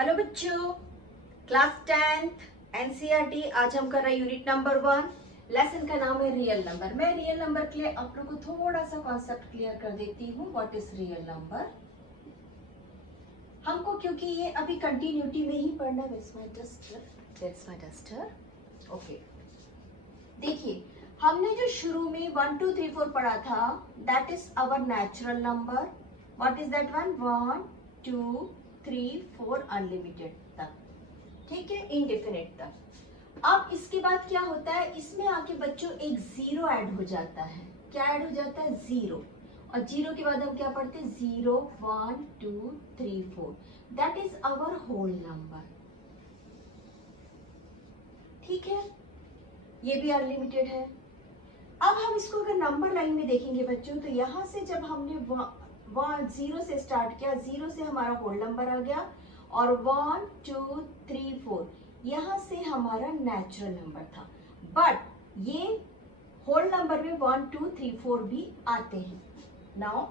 Hello बच्चों, class 10th NCERT. आज हम कर रहे हैं यूनिट नंबर 1। लेसन का नाम है रियल नंबर। मैं रियल नंबर के लिए आप लोग को थोड़ा सा कॉन्सेप्ट क्लियर कर देती हूँ। What is real number? हमको क्योंकि ये अभी कंटिन्यूटी में ही पढ़ना है। That's my duster. ओके, देखिए हमने जो शुरू में 1 2 3 4 पढ़ा था, that is our natural number. What is that one? 1 2 3 4 unlimited तक, ठीक है, इनडेफिनेट तक। अब इसके बाद क्या होता है, इसमें आके बच्चों एक जीरो ऐड हो जाता है। क्या ऐड हो जाता है? जीरो। और जीरो के बाद हम क्या पढ़ते हैं? 0 1 2 3 4, that is our whole number. ठीक है, ये भी अनलिमिटेड है। अब हम इसको अगर नंबर लाइन में देखेंगे बच्चों, तो यहां से जब हमने 0 से स्टार्ट किया, 0 से हमारा होल नंबर आ गया, और 1 2 3 4 यहां से हमारा नेचुरल नंबर था। बट ये होल नंबर में 1 2 3 4 भी आते हैं। नाउ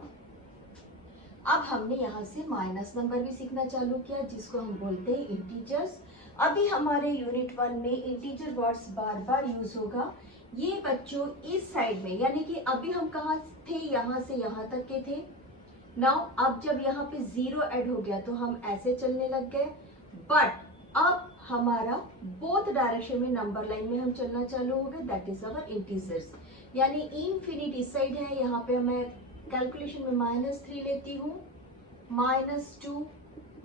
अब हमने यहां से माइनस नंबर भी सीखना चालू किया, जिसको हम बोलते हैं इंटीजर्स। अभी हमारे यूनिट 1 में इंटीजर वर्ड्स बार बार यूज होगा। ये बच्चों इस साइड में, यानी कि अभी हम कहाँ थे? यहां से यहां तक के थे। नाउ अब जब यहाँ पे जीरो ऐड हो गया तो हम ऐसे चलने लग गए। बट अब हमारा बोथ डायरेक्शन में नंबर लाइन में हम चलना चालू हो गए। That is our integers. यानी इनफिनिट इस साइड है, यहाँ पे मैं कैलकुलेशन में -3 लेती हूँ, -2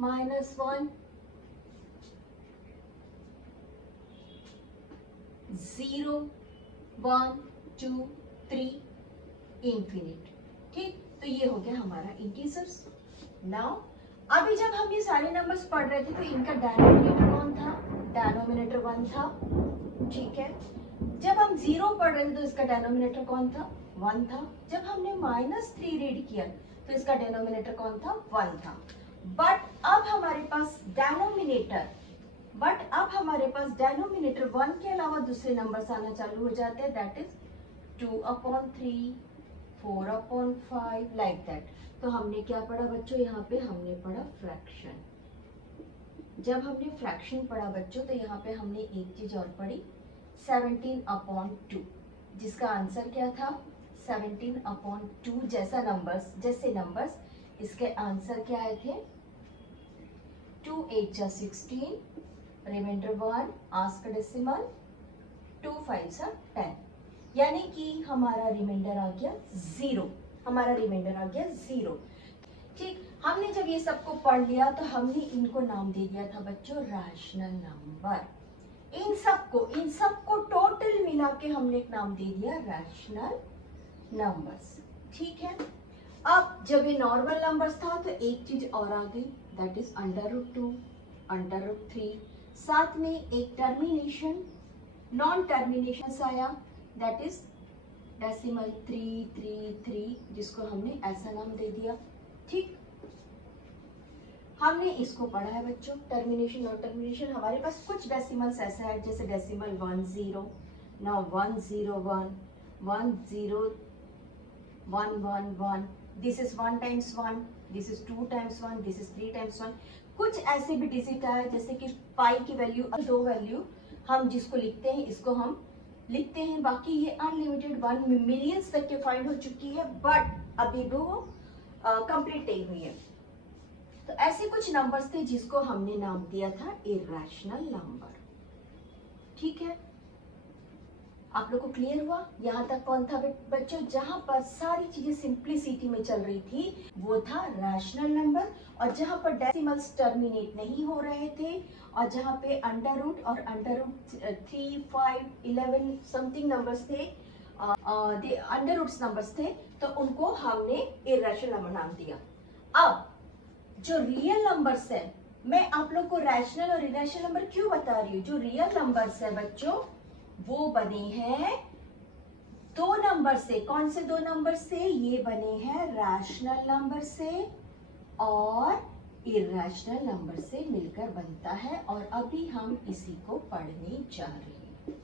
-1 0 1 2 3 इंफिनिट। ठीक, तो ये हो गया हमारा इंटीजर्स। नाउ अभी जब हम ये सारे नंबर्स पढ़ रहे थे तो इनका डिनोमिनेटर कौन था? डिनोमिनेटर 1 था। ठीक है, जब हम 0 पढ़ रहे थे तो इसका डिनोमिनेटर कौन था? 1 था। जब हमने -3 रीड किया तो इसका डिनोमिनेटर कौन था? 1 था। बट अब हमारे पास डिनोमिनेटर 1 के अलावा दूसरे नंबर्स आना चालू हो जाते हैं। That is 2/3 4/5 like that. तो हमने क्या पढ़ा बच्चों? यहाँ पे हमने पढ़ा फ्रैक्शन। जब हमने फ्रैक्शन पढ़ा बच्चों, तो यहाँ पे हमने एक चीज और पढ़ी, 17/2, जिसका आंसर क्या था? 17/2 जैसे नंबर्स इसके आंसर क्या आए थे? 2 8 16, रिमाइंडर 1, आस्क डेसिमल, 2 5 10, यानी कि हमारा रिमाइंडर आ गया 0। ठीक, हमने जब ये सबको पढ़ लिया तो हमने इनको नाम दे दिया था बच्चों रैशनल नंबर। इन सबको टोटल मिला के हमने एक नाम दे दिया रैशनल नंबर्स। ठीक है, अब जब ये नॉर्मल नंबर्स था तो एक चीज और आ गई, दैट इज √2 √3। साथ में एक टर्मिनेशन, नॉन टर्मिनेशन आया, दैट इज डेसिमल 333, जिसको हमने ऐसा नाम दे दिया। ठीक, हमने इसको पढ़ा है बच्चों, टर्मिनेशन नॉन टर्मिनेशन। हमारे पास कुछ डेसिमल्स ऐसा है, जैसे decimal 10, now 101 1011, this is 1 times 1, this is 2 times 1, this is 3 times 1। कुछ ऐसे भी डिजिट आए, जैसे कि पाई की वैल्यू, 2 वैल्यू हम जिसको लिखते हैं, इसको हम लिखते हैं। बाकी ये अनलिमिटेड 1 मिलियंस तक के फाइंड हो चुकी है, बट अभी भी वो कंप्लीट नहीं हुई है। तो ऐसे कुछ नंबर्स थे जिसको हमने नाम दिया था इर्रेशनल नंबर। ठीक है, आप लोग को क्लियर हुआ? यहाँ तक कौन था बच्चों? जहां पर सारी चीजें सिंप्लिसिटी में चल रही थी वो था रैशनल नंबर, और जहां पर डेसिमल्स टर्मिनेट नहीं हो रहे थे, और जहां पे अंडर रूट और √3 5 11 समथिंग नंबर्स थे, अंडर रूट्स नंबर्स थे, तो उनको हमने इर्रेशनल नंबर नाम दिया। अब जो रियल नंबर्स है, मैं आप लोग को रैशनल और इर्रेशनल नंबर क्यों बता रही हूँ? जो रियल नंबर्स है बच्चों, वो बने हैं 2 नंबर से। कौन से 2 नंबर से? ये बने हैं रैशनल नंबर से और इर्रेशनल नंबर से मिलकर बनता है, और अभी हम इसी को पढ़ने जा रहे हैं।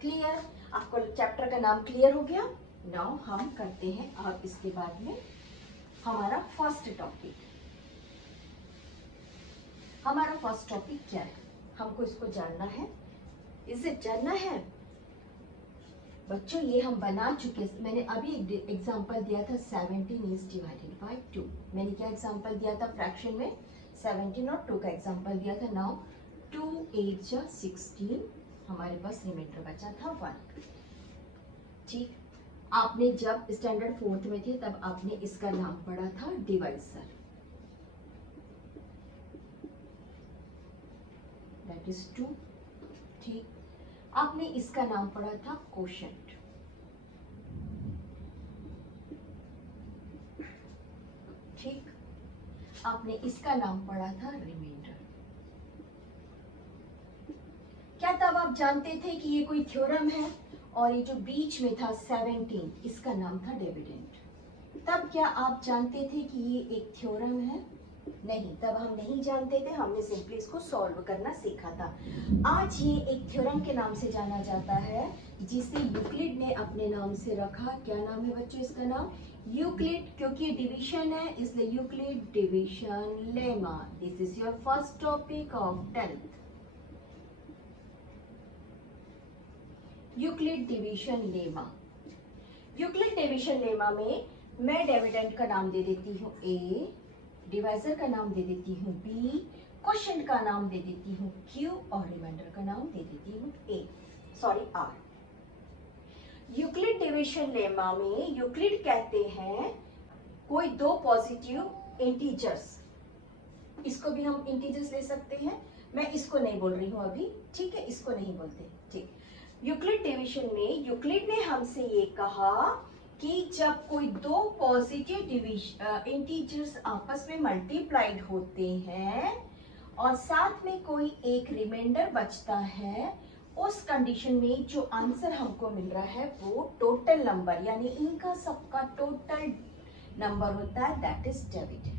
क्लियर? आपको चैप्टर का नाम क्लियर हो गया? नाउ हम करते हैं अब इसके बाद में हमारा फर्स्ट टॉपिक। हमारा फर्स्ट टॉपिक क्या है, हमको इसको जानना है, इसे जानना है बच्चों। ये हम बना चुके हैं, मैंने अभी एक एग्जांपल दिया था 17 इज डिवाइडेड बाय 2। मैंने क्या एग्जांपल दिया था फ्रैक्शन में, 17 और 2 का एग्जांपल दिया था। नाउ 2 8 जा 16, हमारे पास रिमाइंडर बचा था 1। ठीक, आपने जब स्टैंडर्ड 4th में थे तब आपने इसका नाम पढ़ा था डिवाइजर, दैट इज 2। ठीक, आपने इसका नाम पढ़ा था कोशेंट। ठीक, आपने इसका नाम पढ़ा था रिमाइंडर। क्या तब आप जानते थे कि ये कोई थ्योरम है? और ये जो बीच में था 17, इसका नाम था डिविडेंड। तब क्या आप जानते थे कि ये एक थ्योरम है? नहीं, तब हम नहीं जानते थे, हमने सिंपली इसको सॉल्व करना सीखा था। आज ये एक थ्योरम के नाम से जाना जाता है, जिसे यूक्लिड ने अपने नाम से रखा। क्या नाम है बच्चों इसका नाम? यूक्लिड, क्योंकि डिवीजन है इसलिए Euclid division lemma. This is your first topic of 10th, Euclid division lemma. Euclid division lemma में मैं डिविडेंड का नाम दे देती हूँ ए, डिवाइजर का नाम दे देती हूँ बी, क्वोशिएंट का नाम दे देती हूँ क्यू और रिमाइंडर का नाम दे देती हूँ आर। यूक्लिड डिवीजन लेमा में यूक्लिड कहते हैं कोई दो पॉजिटिव इंटीजर्स, इसको भी हम इंटीजर्स ले सकते हैं, मैं इसको नहीं बोल रही हूँ अभी, ठीक है, इसको नहीं बोलते। ठीक, यूक्लिड डिवीजन में यूक्लिड ने हमसे ये कहा कि जब कोई दो पॉजिटिव इंटीजर्स आपस में मल्टीप्लाइड होते हैं और साथ में कोई एक रिमाइंडर बचता है, उस कंडीशन में जो आंसर हमको मिल रहा है वो टोटल नंबर, यानी इनका सबका टोटल नंबर होता है, दैट इज डिविडेंड।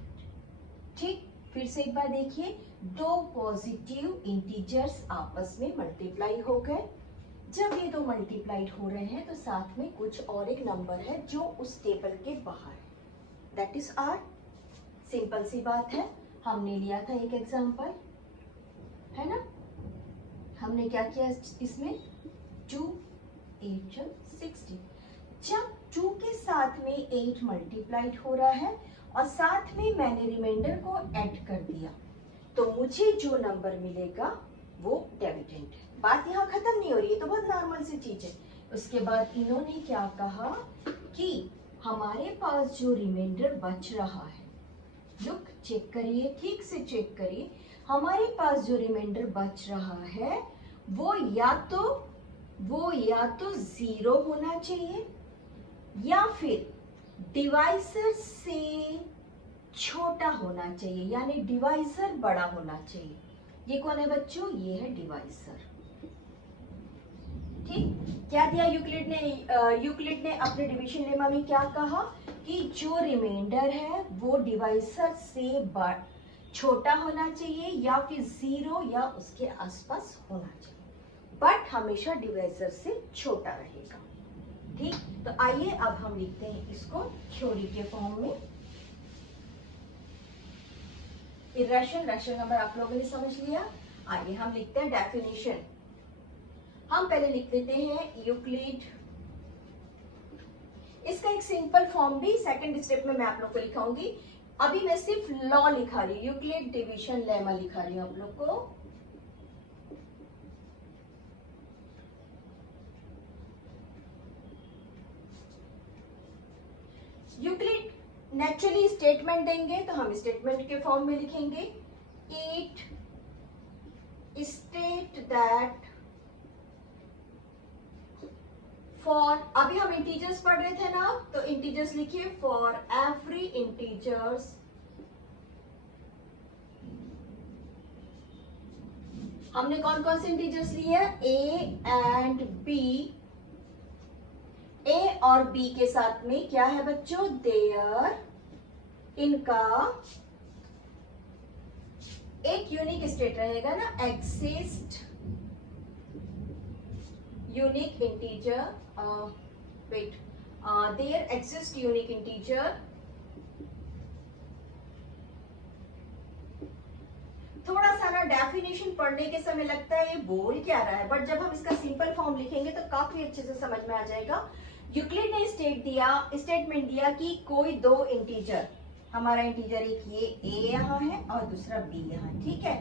ठीक, फिर से एक बार देखिए, दो पॉजिटिव इंटीजर्स आपस में मल्टीप्लाई हो गए। जब ये दो मल्टीप्लाइड हो रहे हैं तो साथ में कुछ और एक नंबर है जो उस टेबल के बाहर है, दैट इज आर। सिंपल सी बात है, हमने लिया था एक एग्जांपल, है ना। हमने क्या किया इसमें, 2 8 जा 16। जब 2 के साथ में 8 मल्टीप्लाइड हो रहा है और साथ में मैंने रिमाइंडर को ऐड कर दिया, तो मुझे जो नंबर मिलेगा वो डिविडेंड है। बात यहाँ खत्म नहीं हो रही है, तो बहुत नॉर्मल सी चीज है। उसके बाद इन्होंने क्या कहा कि हमारे पास जो रिमाइंडर बच रहा है, लुक चेक करिए, ठीक से चेक करिए, हमारे पास जो रिमाइंडर बच रहा है वो या तो 0 होना चाहिए या फिर डिवाइजर से छोटा होना चाहिए, यानी डिवाइजर बड़ा होना चाहिए। ये कौन है बच्चों? ये है डिवाइजर। ठीक, क्या दिया यूक्लिड ने अपने डिवीजन लेमा में क्या कहा कि जो रिमाइंडर है वो डिवाइजर से छोटा होना चाहिए या फिर 0 या उसके आसपास होना चाहिए, बट हमेशा डिवाइजर से छोटा रहेगा। ठीक, तो आइए अब हम लिखते हैं इसको थ्योरी के फॉर्म में। रैशनल नंबर आप लोगों ने समझ लिया। आइए हम लिखते हैं डेफिनेशन। हम पहले लिख लेते हैं यूक्लिड, इसका एक सिंपल फॉर्म भी सेकंड स्टेप में मैं आप लोग को लिखाऊंगी। अभी मैं सिर्फ लॉ लिखा रही हूँ, यूक्लिड डिवीजन लेमा लिखा रही हूँ आप लोग को। यूक्लिड नेचुरली स्टेटमेंट देंगे तो हम स्टेटमेंट के फॉर्म में लिखेंगे, इट स्टेट दैट फॉर, अभी हम इंटीजर्स पढ़ रहे थे ना, तो इंटीजर्स लिखिए, फॉर एवरी इंटीजर्स हमने कौन कौन से इंटीजर्स लिए? A and B. ए और बी के साथ में क्या है बच्चों? देयर, इनका एक यूनिक स्टेट रहेगा ना, exist unique integer, there exist unique integer. थोड़ा सा डेफिनेशन पढ़ने के समय लगता है ये बोल क्या रहा है, बट जब हम इसका सिंपल फॉर्म लिखेंगे तो काफी अच्छे से समझ में आ जाएगा। यूक्लिड ने स्टेटमेंट दिया कि कोई दो इंटीजर, हमारा इंटीजर एक ये a यहाँ है और दूसरा b यहाँ, ठीक है,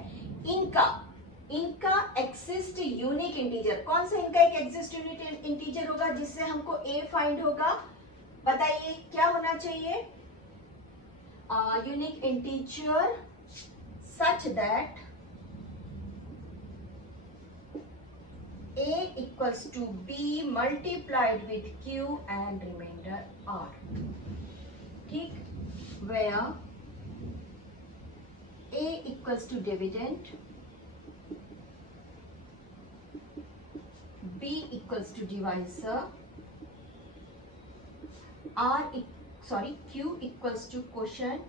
इनका एक्सिस्ट यूनिक इंटीजर, कौन सा इनका एक एक्सिस्ट यूनिक इंटीजर होगा जिससे हमको a फाइंड होगा, बताइए क्या होना चाहिए, unique integer such that a equals to b multiplied with q and remainder r, ठीक, where a equals to dividend, b equals to divisor, q equals to quotient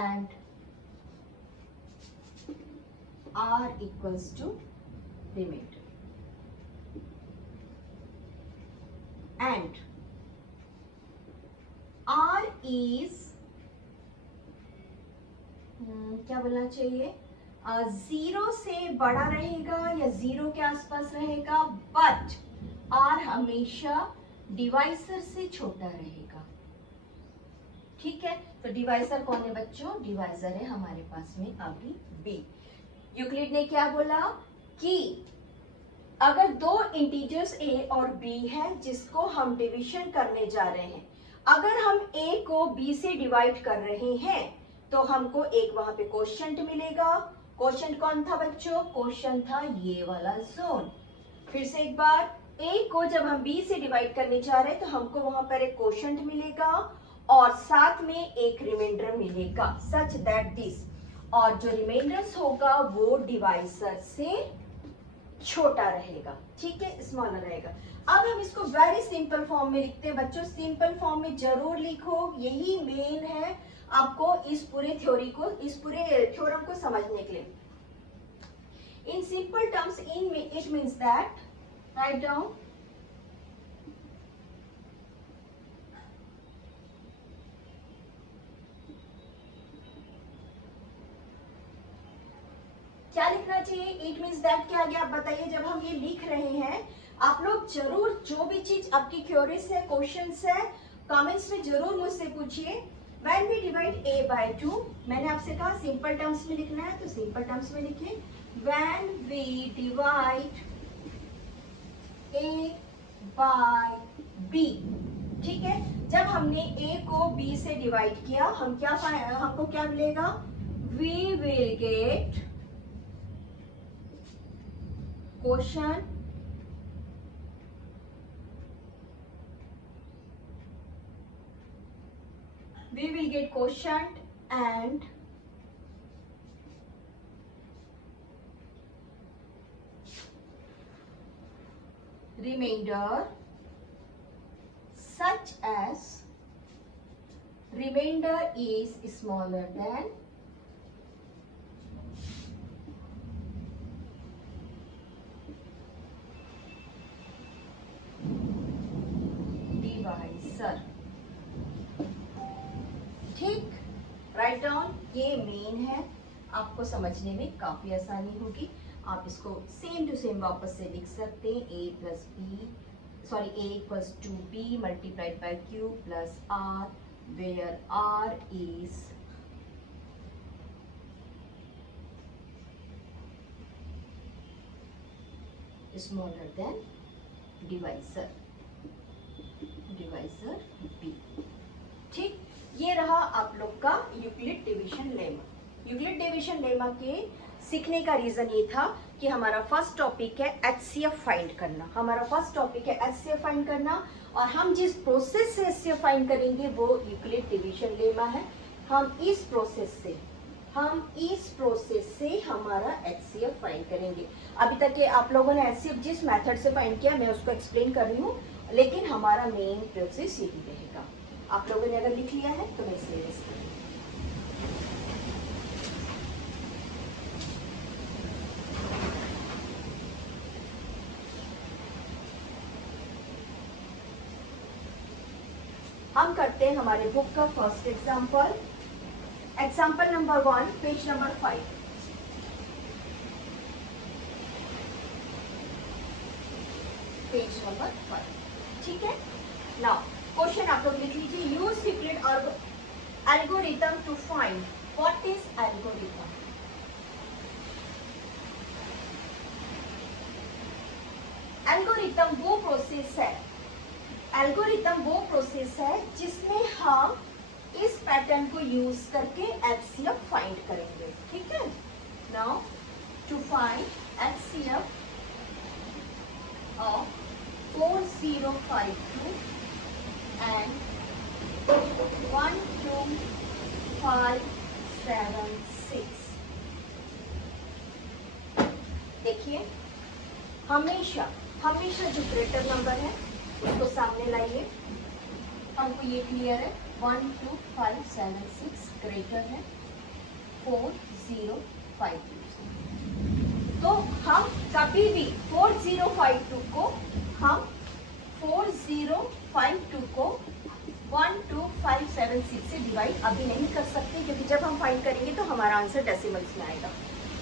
and r equals to remainder, and r is क्या बोलना चाहिए, 0 से बड़ा रहेगा या 0 के आसपास रहेगा, बट r हमेशा डिवाइसर से छोटा रहेगा, ठीक है। तो डिवाइसर कौन है बच्चों, डिवाइसर है हमारे पास में अभी b। यूक्लिड ने क्या बोला कि अगर दो इंटीजर्स a और b है जिसको हम डिवीजन करने जा रहे हैं, अगर हम a को b से डिवाइड कर रहे हैं तो हमको एक वहां पे कोशेंट मिलेगा। कोशेंट कौन था बच्चों, कोशेंट था ये वाला जोन। फिर से एक बार, a को जब हम b से डिवाइड करने जा रहे हैं तो हमको वहां पर एक कोशेंट मिलेगा और साथ में एक रिमाइंडर मिलेगा सच दैट दिस, और जो रिमाइंडर्स होगा वो डिवाइसर से छोटा रहेगा, ठीक है, स्मॉलर रहेगा। अब हम इसको वेरी सिंपल फॉर्म में लिखते हैं बच्चों, सिंपल फॉर्म में जरूर लिखो, यही मेन है आपको इस पूरे थ्योरी को, इस पूरे थ्योरम को समझने के लिए। In simple terms it means that, write down, क्या लिखना चाहिए, इट मीन्स दैट क्या आ गया, आप बताइए। जब हम ये लिख रहे हैं आप लोग जरूर जो भी चीज आपकी क्यूरीज है, क्वेश्चंस है, कमेंट्स में जरूर मुझसे पूछिए। When we divide a by 2, मैंने आपसे कहा सिंपल टर्म्स में लिखना है तो सिंपल टर्म्स में लिखिए। When we divide a by b, ठीक है, जब हमने a को b से डिवाइड किया हमको क्या मिलेगा, we will get quotient and remainder such as remainder is smaller than divisor, ठीक, राइट डाउन। ये मेन है, आपको समझने में काफी आसानी होगी। आप इसको सेम टू सेम वापस से लिख सकते हैं, a equals to b multiplied by q plus r, where r is smaller than divisor b, ठीक। ये रहा आप लोग का Euclid division lemma. Euclid division lemma के सीखने का रीजन ये था कि हमारा फर्स्ट टॉपिक है HCF फाइंड करना, हमारा फर्स्ट टॉपिक है HCF फाइंड करना, और हम जिस प्रोसेस से HCF फाइंड करेंगे वो यूक्लिड डिवीजन लेमा है। हम इस प्रोसेस से हमारा HCF फाइंड करेंगे। अभी तक के आप लोगों ने HCF जिस मेथड से फाइंड किया मैं उसको एक्सप्लेन कर रही हूँ, लेकिन हमारा मेन प्रोसेस यही रहेगा। आप लोगों ने अगर लिख लिया है तो मैं इसे लिस्ट करूँ। हम करते हैं हमारे बुक का first example, example number 1, page number 5। Page number 5, ठीक है। नाउ क्वेश्चन आप लोग लिख लीजिए, use secret algorithm to find. What is algorithm? Algorithm वो प्रोसेस है, एल्गोरिथम वो प्रोसेस है जिसमें हम इस पैटर्न को यूज करके एचसीएफ फाइंड करेंगे, ठीक है। Now to find HCF of 4052 and 12576। देखिए, हमेशा हमेशा जो ग्रेटर नंबर है उसको सामने लाइए। हमको ये क्लियर है, 12576 ग्रेटर है 4052। तो हम कभी भी 4052 को 12576 से डिवाइड अभी नहीं कर सकते, क्योंकि जब हम फाइंड करेंगे तो हमारा आंसर डेसिमल्स में आएगा।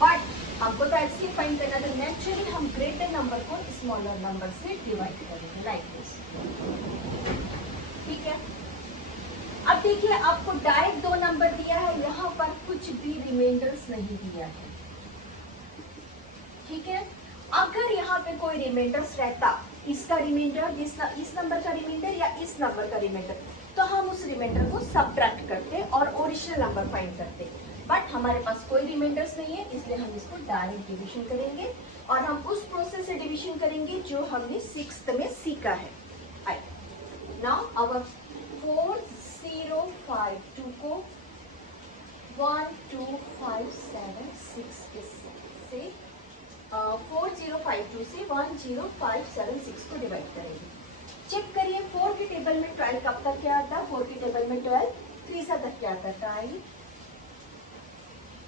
बट हमको तो ऐसे ही फाइंड करना, तो नेचुरली हम ग्रेटर नंबर को स्मॉलर नंबर से डिवाइड करेंगे, लाइक दिस, ठीक है। अब देखिए, आपको डायरेक्ट 2 नंबर दिया है, यहाँ पर कुछ भी रिमाइंडर्स नहीं दिया है, ठीक है। अगर यहाँ पे कोई रिमाइंडर्स रहता, इसका रिमाइंडर, इस नंबर का रिमाइंडर या इस नंबर का रिमाइंडर, तो हम उस रिमाइंडर को सबट्रैक्ट करते और ओरिजिनल नंबर फाइंड करते। बट हमारे पास कोई रिमाइंडर्स नहीं है, इसलिए हम इसको डायरेक्ट डिवीजन करेंगे और हम उस प्रोसेस से डिवीजन करेंगे जो हमने 6th में सीखा है। नाउ अवर 4052 को 12576 से 4052 से 10576 को डिवाइड करेंगे। चेक करिए, 4 के टेबल में 12 कब तक क्या आता है? 4 के टेबल में 12 3 तक क्या आता है?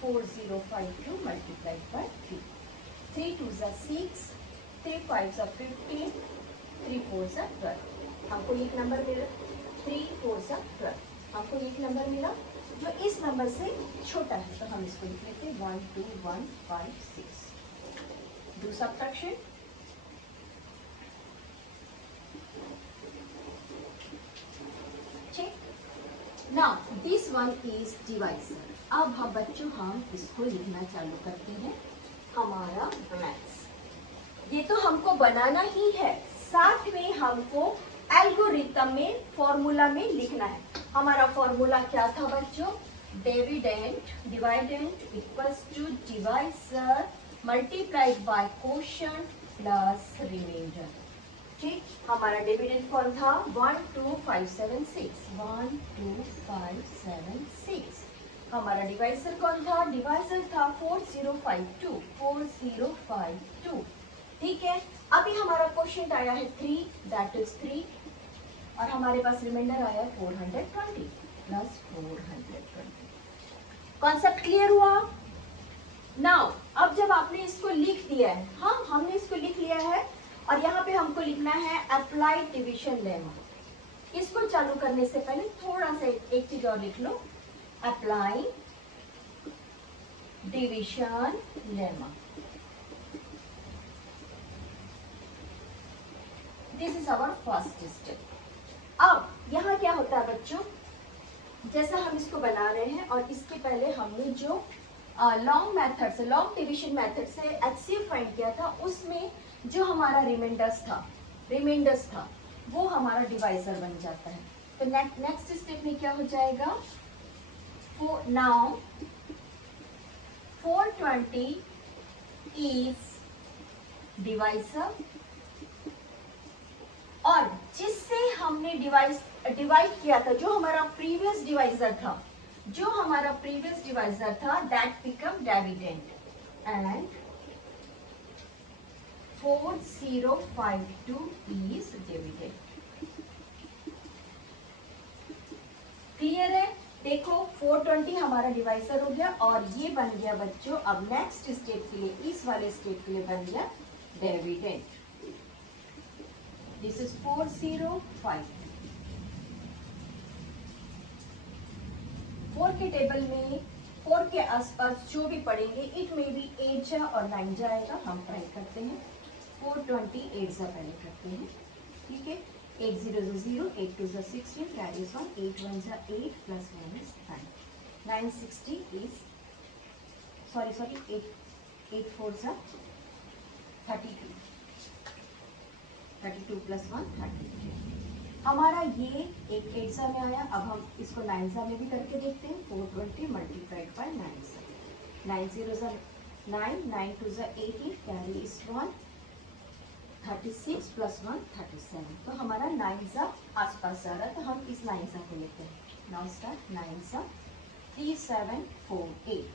4052 मल्टीप्लाइड बाय 3, 3 2 जा 6, 3 5 जा 15, 3 4 जा 12। हमको एक नंबर मिला, 3 4 जा 12। हमको एक नंबर मिला जो इस नंबर से छोटा है, तो हम इसको लिख लेते हैं 12156। Do subtraction. Check. Now this one is divisor. अब हम बच्चों हम इसको लिखना चालू करते हैं, हमारा मैथ्स। ये तो हमको बनाना ही है, साथ में हमको एल्गोरिथम में फॉर्मूला में लिखना है। हमारा फॉर्मूला क्या था बच्चों? Dividend equals to divisor multiplied by quotient plus reminder, ठीक। हमारा डिविडेंड कौन था? 12576, 12576। हमारा डिवाइजर कौन था? डिवाइजर था 4052, ठीक है। अभी हमारा क्वोशिएंट आया है 3, दैट इज 3, और हमारे पास रिमाइंडर आया है 420 प्लस 420। कॉन्सेप्ट क्लियर हुआ? नाउ अब जब आपने इसको लिख दिया है, हाँ हमने इसको लिख लिया है, और यहाँ पे हमको लिखना है अप्लाइड डिवीजन लेमा। इसको चालू करने से पहले थोड़ा सा एक चीज और लिख लो, apply division lemma. This is our first step. अब यहाँ क्या होता है बच्चों, जैसा हम इसको बना रहे हैं और इसके पहले हमने जो लॉन्ग मेथड से, लॉन्ग डिवीजन मेथड से एचसीएफ फाइंड किया था, उसमें जो हमारा रिमाइंडर्स था वो हमारा डिवाइजर बन जाता है। तो नेक्स्ट स्टेप में क्या हो जाएगा? नाउ 420 इज डिवाइजर, और जिससे हमने डिवाइड किया था, जो हमारा प्रीवियस डिवाइजर था, that become dividend, and 4052 is dividend. Clear है? देखो 420 हमारा डिवाइजर हो गया और ये बन गया बच्चों, अब नेक्स्ट स्टेप के लिए, इस वाले स्टेप के लिए बन गया डिविडेंड। दिस इज 405 4 के टेबल में 4 के आसपास जो भी पढ़ेंगे इट में भी 8 जा और 9 जाएगा। हम ट्राई करते हैं 428 जा पहले करते हैं, ठीक है। 8 0 0, 8 2 16, carries 1, 8 1 8 plus 1 is 9, 960 is sorry 8 4 32, 32 plus 1 32। हमारा ये एक 8 सा में आया। अब हम इसको 9 सा में भी करके देखते हैं। 420 मल्टीप्लाइड बाय 9 सा, 9 0 9, 9 2 18, कैरी इज 1, 36 प्लस 1 37। तो हमारा 9 सा आसपास आ रहा है, तो हम इस 9 सा को लेते हैं। नाउ स्टार्ट 9 सा 3 7 4 8,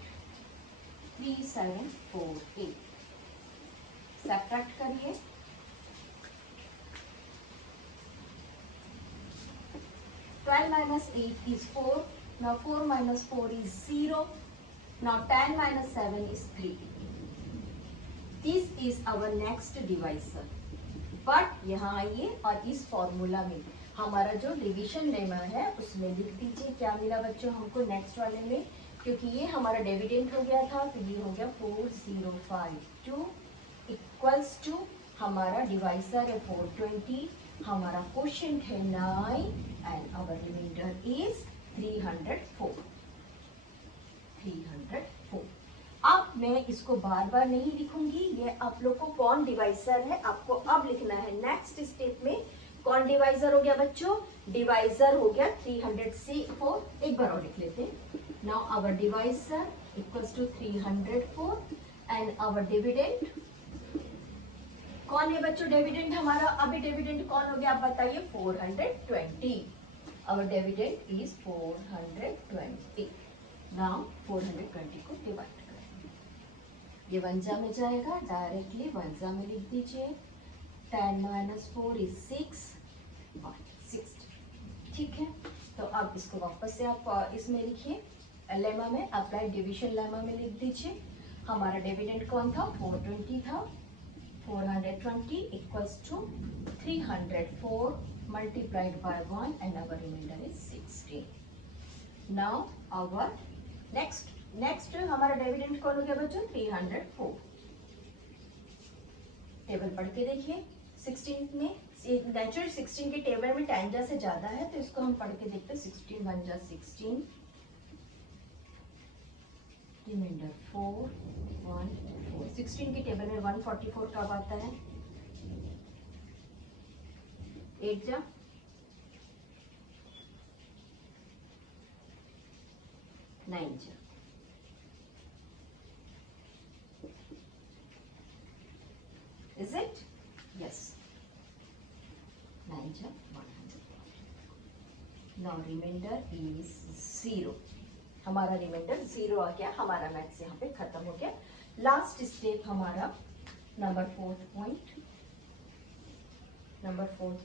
3 7 4 8। सब्ट्रैक्ट करिए, 12 minus 8 is 4. Now 4 minus 4 is 0. Now 10 minus 7 is 3. This is our next divisor. But यहाँ आइए और इस फॉर्मूला में हमारा जो डिवीजन लेमा है उसमें लिख दीजिए क्या मिला बच्चों हमको नेक्स्ट वाले में। क्योंकि ये हमारा डिविडेंड हो गया था तो ये हो गया 4052 इक्वल्स टू हमारा डिवाइसर है 420, हमारा क्वोशिएंट है 9 एंड आवर रिमाइंडर इज 304। अब मैं इसको बार बार नहीं लिखूंगी, ये आप लोग को कौन डिवाइसर है आपको अब लिखना है। नेक्स्ट स्टेप में कौन डिवाइसर हो गया बच्चों, डिवाइसर हो गया 304। एक बार और लिख लेते हैं। Now our divisor equals to 304 and our dividend कौन है बच्चों, डिविडेंड हमारा अभी डिविडेंड कौन हो गया आप बताइए 420। Our dividend is 420। नाउ 420 को डिवाइड करेंगे, ये वंजा में जाएगा, डायरेक्टली वंजा में लिख दीजिए। 10 minus 4 is 6 और 60, ठीक है। तो अब इसको वापस से आप इसमें लिखिए, लेमा में अप्लाई डिवीजन लेमा में लिख दीजिए। हमारा डिविडेंड कौन था 420 था, 420 equals to 304 multiplied by 1 and our remainder is 16. Now our next हमारा डिविडेंड कौन हो गया बच्चों 304। टेबल पढ़ के देखिए 16 में नेचुरल 16 के टेबल में 10 जा से ज्यादा है तो इसको हम पढ़ के देखते हैं। 16 1 जा 16, रिमाइंडर 4 1 4। 16 के टेबल में 144 कब आता है, 8 जा 9 जा, is it? Yes, 9 जा 100। now remainder is 0। हमारा रिमाइंडर 0 आ गया, हमारा मैथ्स यहाँ पे खत्म हो गया। लास्ट स्टेप हमारा number 4th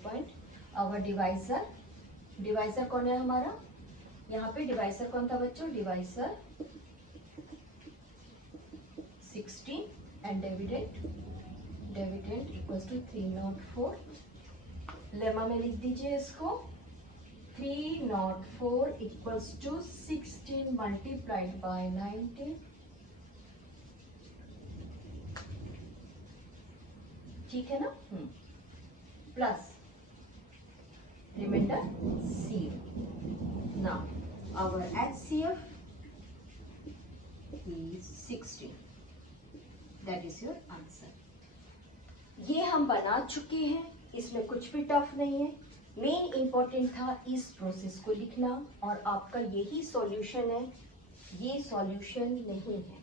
point our divisor कौन है हमारा, यहाँ पे डिवाइसर कौन था बच्चों, divisor 16 and dividend equals to 304। Lemma में लिख दीजिए इसको 304 equals to 16 multiplied by 19, ठीक है ना, plus remainder 0। now our HCF is 16, that is your answer। ये हम बना चुके हैं, इसमें कुछ भी टफ नहीं है। मेन इंपॉर्टेंट था इस प्रोसेस को लिखना और आपका यही सॉल्यूशन है, ये सॉल्यूशन नहीं है।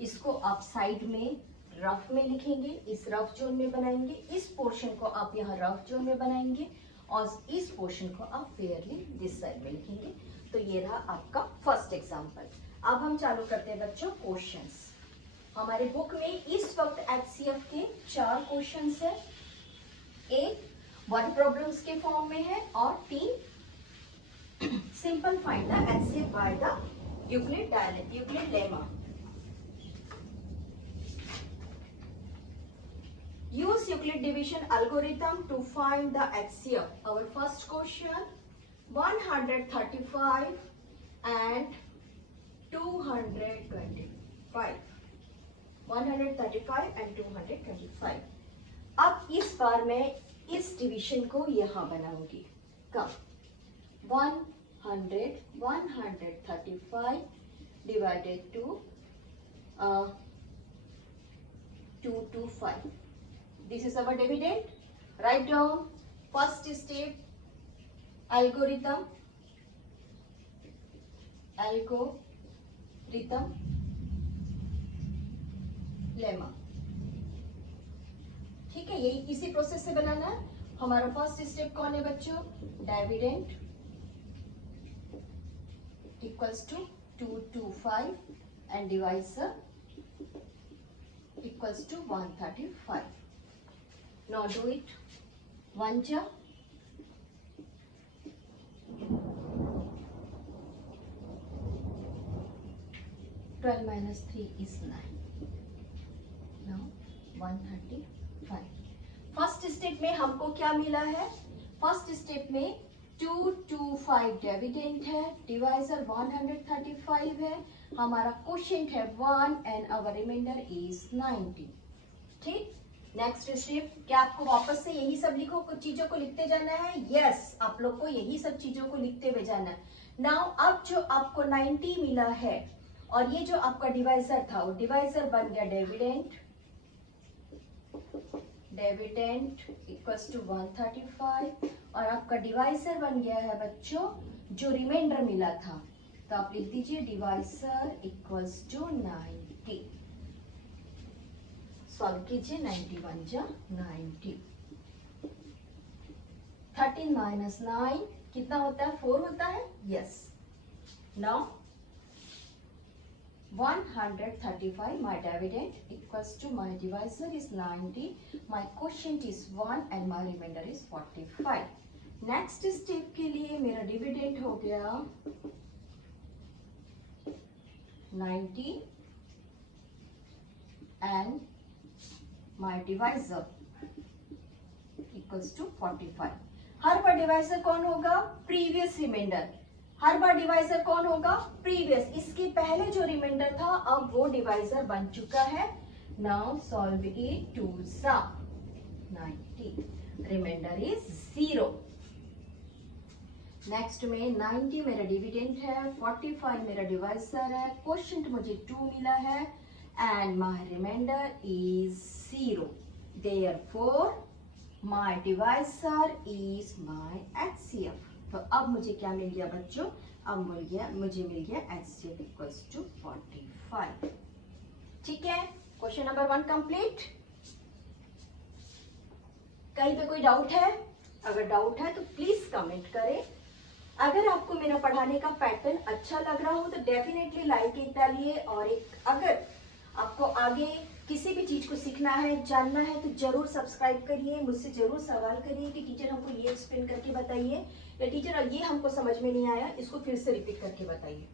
इसको आप साइड में रफ में लिखेंगे, इस रफ जोन में बनाएंगे, इस पोर्शन को आप यहाँ रफ जोन में बनाएंगे और इस पोर्शन को आप फेयरली दिस साइड में लिखेंगे। तो ये रहा आपका फर्स्ट एग्जाम्पल। अब हम चालू करते हैं बच्चों क्वेश्चंस। हमारे बुक में इस वक्त HCF के 4 क्वेश्चंस है, एक वर्ड प्रॉब्लम्स के फॉर्म में है और 3 simple find the HCF by the Euclid lemma. use Euclid division algorithm to find the HCF। our first question 135 and 225, 135 and 225। अब इस बार मैं इस डिवीजन को यहाँ बनाऊंगी। कब? 135 divided to 225. This is our dividend. Write down first step, algorithm, lemma। ठीक है, यही इसी प्रोसेस से बनाना है। हमारा फर्स्ट स्टेप कौन है बच्चों? Dividend equals to 225 and divisor equals to 135. Now do it. 1 ja 12 minus 3 is 9. Now 135. First step में हमको क्या मिला है? फर्स्ट स्टेप में 225 डिविडेंड है, डिवाइजर 135 है, हमारा क्वोशिएंट है 1 एंड आवर रिमाइंडर इज 90। ठीक, नेक्स्ट स्टेप, क्या आपको वापस से यही सब लिखो, कुछ चीजों को लिखते जाना है? यस, आप लोग को यही सब चीजों को लिखते हुए जाना है। नाउ अब जो आपको 90 मिला है और ये जो आपका डिवाइजर था, वो डिवाइजर बन गया डिविडेंड इक्वल्स टू 135 और आपका डिवाइजर बन गया है बच्चों जो रिमाइंडर मिला था, तो आप लिख दीजिए डिवाइजर इक्वल्स टू 90। सॉल्व कीजिए, 91 जा 90। 13 माइनस 9 कितना होता है? 4 होता है। Yes, now 135 my dividend equals to my divisor is 90, my quotient is 1 and my remainder is 45। Next step के लिए मेरा डिविडेंड हो गया 90 and my divisor equals to 45। हर बार डिवाइजर कौन होगा? Previous remainder. हर बार डिवाइजर कौन होगा? प्रीवियस। इसके पहले जो रिमाइंडर था अब वो डिवाइजर बन चुका है। नाउ सॉल्व इट, 2 सा 90, रिमाइंडर इज 0। नेक्स्ट में 90 मेरा डिविडेंड है, 45 मेरा डिवाइजर है, क्वोशिएंट मुझे 2 मिला है and my reminder is 0। Therefore my divisor is my HCF. तो अब मुझे क्या मिल गया बच्चों? अब मुझे मिल गया एचसीएफ इक्वल्स टू 45। ठीक है, क्वेश्चन नंबर 1 कंप्लीट। कहीं पे कोई डाउट है? अगर डाउट है तो प्लीज कमेंट करें। अगर आपको मेरा पढ़ाने का पैटर्न अच्छा लग रहा हो तो डेफिनेटली लाइक एक डालिए, और अगर आपको आगे किसी भी चीज को सीखना है, जानना है, तो जरूर सब्सक्राइब करिए, मुझसे जरूर सवाल करिए कि टीचर हमको ये एक्सप्लेन करके बताइए, या टीचर ये हमको समझ में नहीं आया, इसको फिर से रिपीट करके बताइए।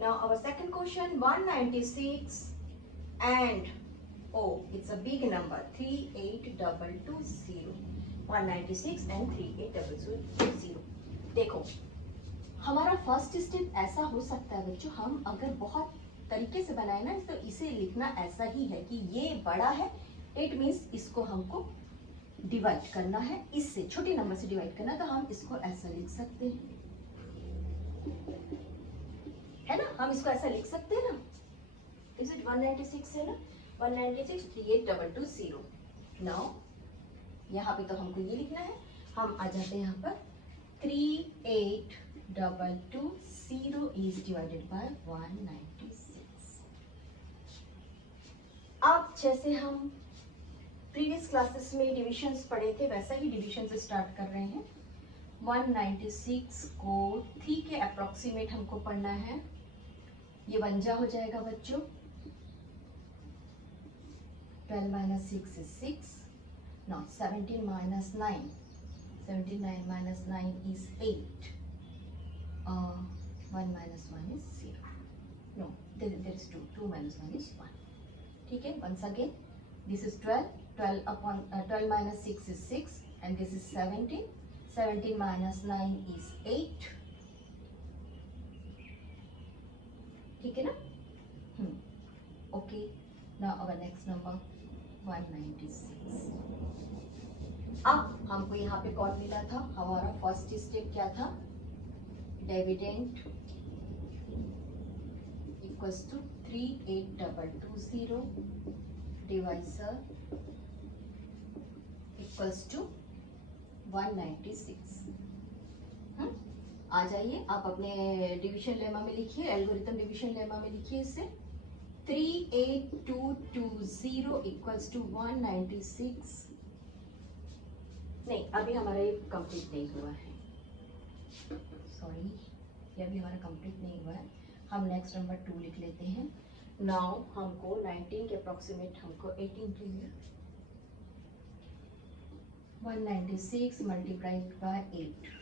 Now our second question, 196 and it's a big number 38220। 196 and 38220। देखो, हमारा फर्स्ट स्टेप ऐसा हो सकता है बच्चों, हम अगर बहुत तरीके से बनाए ना तो इसे लिखना ऐसा ही है कि ये बड़ा है, इट मीन्स इसको हमको डिवाइड करना है, इससे छोटे नंबर से डिवाइड करना, तो हम इसको ऐसा लिख सकते हैं, है ना? हम इसको ऐसा लिख सकते हैं ना? इज इट 196 है ना? 196 38220। नाउ यहाँ पे तो हमको ये लिखना है, हम आ जाते हैं यहाँ पर 38220 is divided by 196। अब जैसे हम प्रीवियस क्लासेस में डिविजन्स पढ़े थे वैसा ही डिविजन से स्टार्ट कर रहे हैं। 196 को 3 के अप्रोक्सीमेट हमको पढ़ना है। ये 1 जा हो जाएगा बच्चों, 12 minus 6 is 6। Now 17 minus 9, 79 minus 9 is 8। 1 minus 1 is 0। No, there is 2 minus 1 is 1। ठीक है, once again this is 12 minus 6 is 6 and this is 17 minus 9 is 8 ठीक है ना? Okay, now our next number 196। अब हमको यहाँ पे कौन मिला था? हमारा फर्स्ट स्टेप क्या था? Dividend equals to 38220, divisor equals to 196। आ जाइए, आप अपने डिवीजन लेमा में लिखिए, एल्गोरिथम डिवीजन लेमा में लिखिए इसे। 38220 इक्वल्स टू 196। नहीं, अभी हमारा ये कंप्लीट नहीं हुआ है, सॉरी, ये अभी हमारा कंप्लीट नहीं हुआ है। हम नेक्स्ट नंबर 2 लिख लेते हैं। नाउ हमको 19 के अप्रोक्सीमेट हमको 18 चाहिए। 196 मल्टीप्लाइड बाय 8,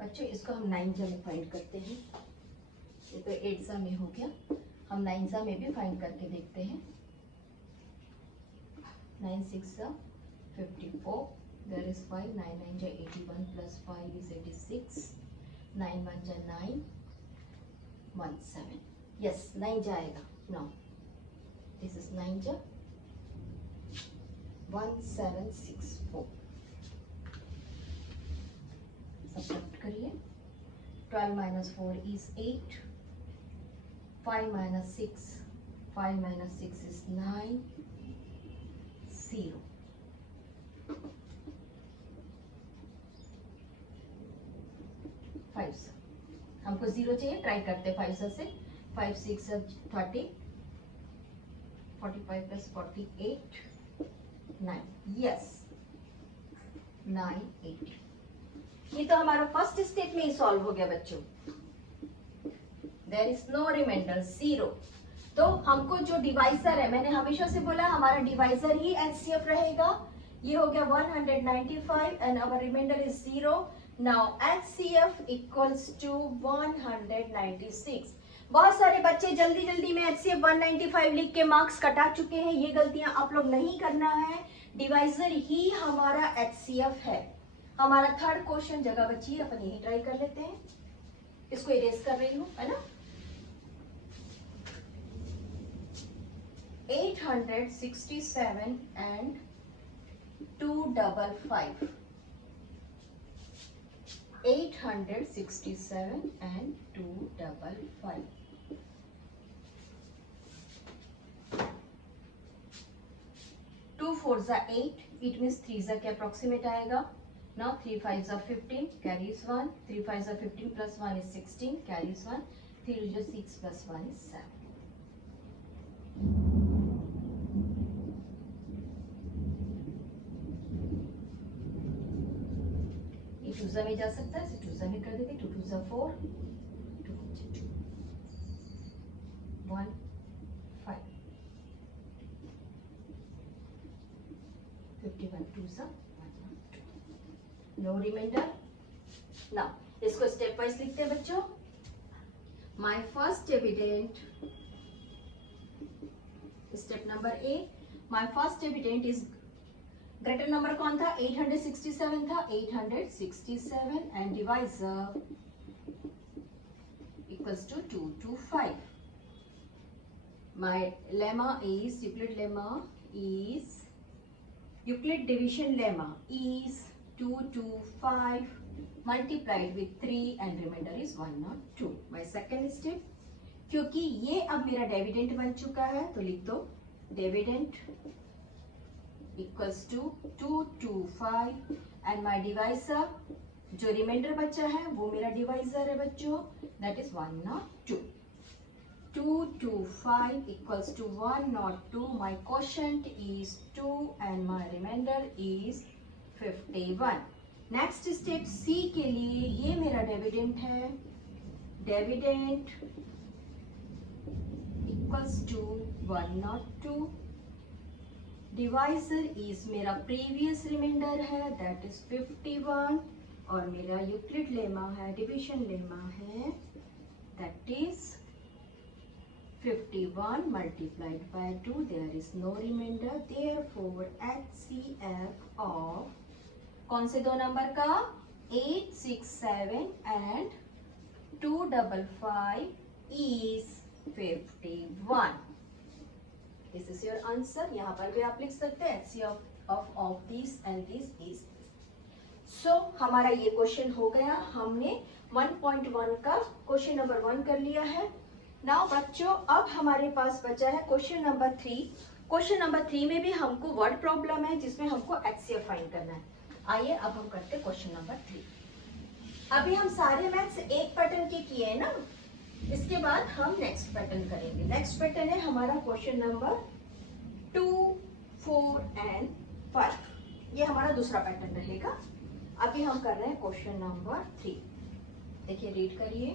बच्चों इसको हम 9 जा में फाइंड करते हैं। ये तो 8 जा में हो गया, हम 9 जा में भी फाइंड करके देखते हैं। 9 6 जा 54, there is 5, 9 9 जा 81 plus 5 is 86, 9 1 जा 9, 1 7, yes 9 जाएगा। now this is 9 जा 1764। सब्ट्रैक्ट करिए। 12 minus 4 is 8, 5 minus 6, 5 minus 6 is 9, 0। हमको 0 चाहिए, ट्राई करते 5 से। 5 6 30, 45 plus 48, 9, yes 980। ये तो हमारा फर्स्ट स्टेप में ही सॉल्व हो गया बच्चों। There is no reminder, 0। तो हमको जो डिवाइजर है, मैंने हमेशा से बोला हमारा डिवाइजर ही एचसीएफ रहेगा। ये हो गया 195 and our reminder is 0। Now HCF equals to 196। बहुत सारे बच्चे जल्दी जल्दी में एचसीएफ 195 लिख के मार्क्स कटा चुके हैं। ये गलतियां आप लोग नहीं करना है। डिवाइजर ही हमारा एचसीएफ है। हमारा थर्ड क्वेश्चन जगह बची है, अपन यही ट्राई कर लेते हैं। इसको इरेज कर रही हूं, है ना। 867 एंड 255, 867 एंड 255। 2 4 जा 8, इट मीन्स 3 जा के अप्रोक्सीमेट आएगा। Now 3 5 are 15, carries 1. 3 5 are 15 plus 1 is 16, carries 1. 3 is 6 plus 1 is 7. ये 2 जा में जा सकता है, इसे 2 जा में कर देते। 2 2 जा 4, 2 2 1 5, 51 2 जा, नो रिमाइंडर। नाउ इसको स्टेप वाइज लिखते हैं बच्चों। My first evident, step number A, my first evident is greater number कौन था? 867 था, 867 and divisor equals to 225। My lemma is, Euclid division lemma is 225 multiplied with 3 and remainder is 102। My second step, क्योंकि ये अब मेरा dividend बन चुका है तो लिख दो dividend equals to 225 and my divisor, जो रिमाइंडर बचा है वो मेरा डिवाइजर है बच्चों, that is 102। 225 equals to 102। my quotient is 2 and my remainder is 51। Next step C के लिए, ये मेरा डिविडेंड है, dividend equals to 102। Divisor is मेरा प्रीवियस रिमाइंडर है, दैट इज 51 और मेरा यूक्लिड लेमा है, डिवीजन लेमा है, that is 51 multiplied by 2, there is no remainder, therefore HCF of कौन से दो नंबर का 867 and 255 is 51. This is your answer. यहाँ पर भी आप लिख सकते हैं HCF of this and this is. So हमारा ये क्वेश्चन हो गया, हमने 1.1 का क्वेश्चन नंबर 1 कर लिया है. नाउ बच्चों अब हमारे पास बचा है क्वेश्चन नंबर 3. क्वेश्चन नंबर 3 में भी हमको वर्ड प्रॉब्लम है जिसमें हमको HCF फाइंड करना है. आइए अब हम करते हैं क्वेश्चन नंबर 3. अभी हम सारे मैथ्स एक पैटर्न के किए हैं ना, इसके बाद हम नेक्स्ट पैटर्न करेंगे. नेक्स्ट पैटर्न है हमारा क्वेश्चन नंबर 2, 4 एंड 5. ये हमारा दूसरा पैटर्न रहेगा. अभी हम कर रहे हैं क्वेश्चन नंबर 3. देखिए रीड करिए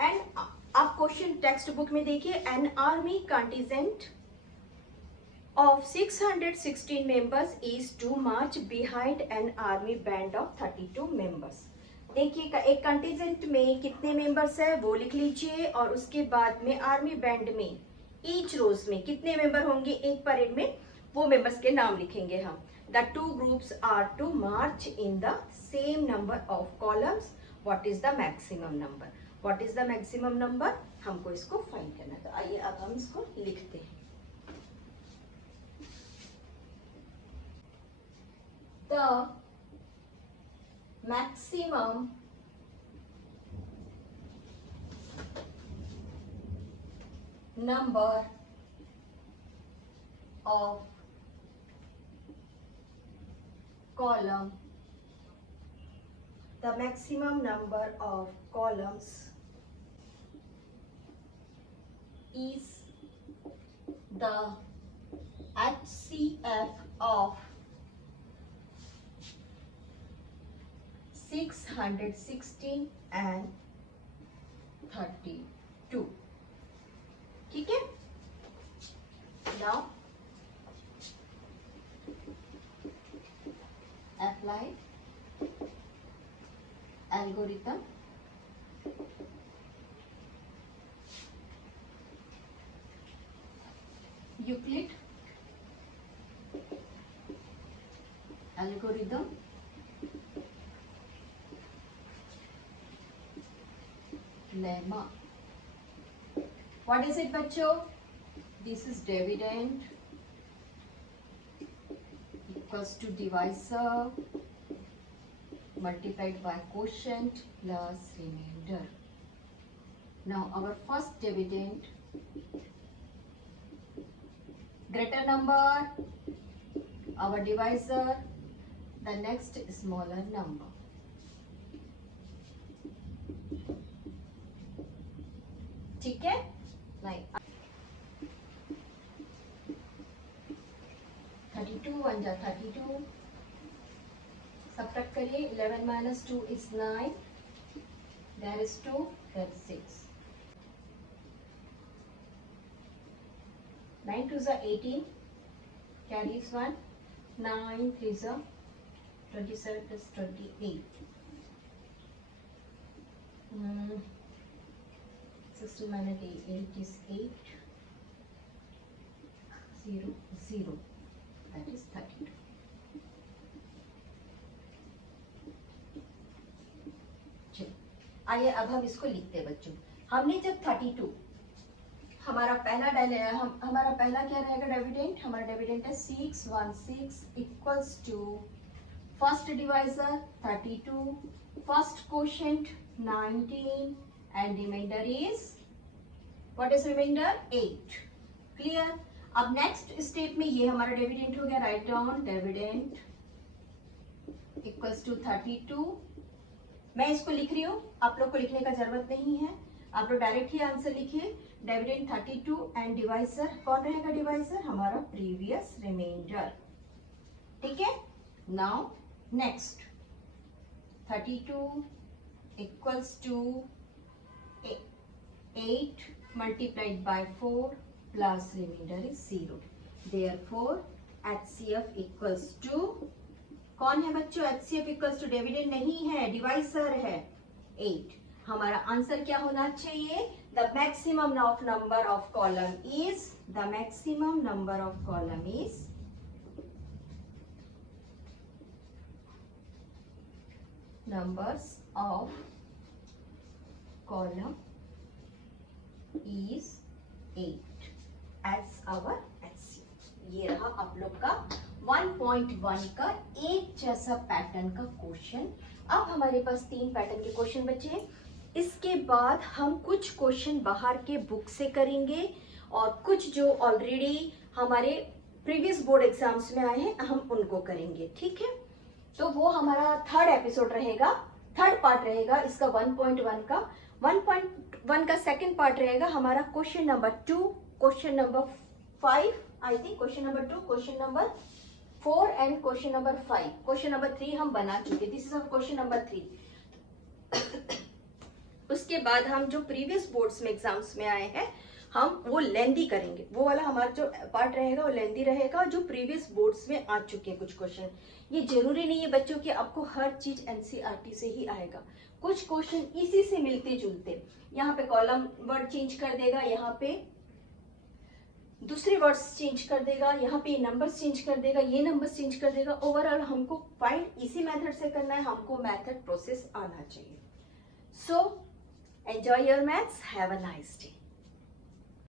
एंड आप क्वेश्चन टेक्स्ट बुक में देखिए. An army contingent of 616 members is to march behind an army band of 32 members. देखिए एक कंटिजेंट में कितने मेंबर्स है वो लिख लीजिए और उसके बाद में आर्मी बैंड में ईच रोज में कितने मेंबर होंगे एक परेड में, वो मेंबर्स के नाम लिखेंगे हम. The two groups are to march in the same number of columns. What is the maximum number? What is the maximum number? हमको इसको फाइंड करना है. तो आइए अब हम इसको लिखते हैं. The maximum number of column, the maximum number of columns is the HCF of 616 and 32. ठीक है. Now apply algorithm. Euclid algorithm. Lemma. What is it बच्चों? This is dividend equals to divisor multiplied by quotient plus remainder. Now our first dividend greater number, our divisor the next smaller number. ठीक है. Like 32 1 जा 32. Subtract करिए. 11 minus 2 is 9. There is 2. There is 6. 9 2 is 18. Carries 1. 9 3 is 27 plus 28. 16 minus 8 is 8. 0 0. That is 32. चलो आइए अब हम इसको लिखते हैं बच्चों. हमने जब 32 हमारा पहला क्या रहेगा डिविडेंड? हमारा डिविडेंड है 616 equals to first divisor 32, first quotient 19 and remainder is, what is remainder? 8. Clear? अब नेक्स्ट स्टेप में ये हमारा डिविडेंड हो गया. Write down dividend equals to 32. मैं इसको लिख रही हूँ, आप लोग को लिखने का जरूरत नहीं है, आप लोग डायरेक्ट ही आंसर लिखिए. डिविडेंड 32 एंड डिवाइजर कौन रहेगा? डिवाइजर हमारा प्रीवियस रिमाइंडर. ठीक है. Now next 32 equals to 8 multiplied by 4 plus remainder is 0. Therefore HCF equals to कौन है बच्चों? HCF equals to डिविडेंड नहीं है, डिवाइजर है 8. हमारा आंसर क्या होना चाहिए? the maximum of number of column is, the maximum number of column is numbers of column is 8 as our HCF। ये रहा आप लोग का 1.1 का एक जैसा पैटर्न का क्वेश्चन। अब हमारे पास 3 पैटर्न के क्वेश्चन बचे हैं। इसके बाद हम कुछ क्वेश्चन बाहर के बुक से करेंगे और कुछ जो ऑलरेडी हमारे प्रीवियस बोर्ड एग्जाम्स में आए हैं हम उनको करेंगे, ठीक है। तो वो हमारा थर्ड एपिसोड रहेगा, थर्ड पार्ट रहेगा इसका 1.1 का। 1.1 का सेकंड पार्ट रहेगा हमारा question number 2, question number 5, I think question number 2, question number 4 and question number 5। Question number 3 हम बना चुके, this is of question number 3। उसके बाद हम जो प्रीवियस बोर्ड्स में एग्जाम्स में आए हैं हम वो लेंदी करेंगे। वो वाला हमारा जो पार्ट रहेगा वो लेंदी रहेगा, जो प्रीवियस बोर्ड्स में आ चुके हैं कुछ क्वेश्चन। ये जरूरी नहीं है बच्चों कि आपको हर चीज एनसीईआरटी से ही आएगा, कुछ क्वेश्चन इसी से मिलते जुलते। यहाँ पे कॉलम वर्ड चेंज कर देगा, यहाँ पे दूसरे वर्ड्स चेंज कर देगा, यहाँ पे नंबर्स चेंज कर देगा, ये नंबर्स चेंज कर देगा। ओवरऑल हमको फाइंड इसी मेथड से करना है, हमको मेथड प्रोसेस आना चाहिए। सो enjoy your maths, have a nice day।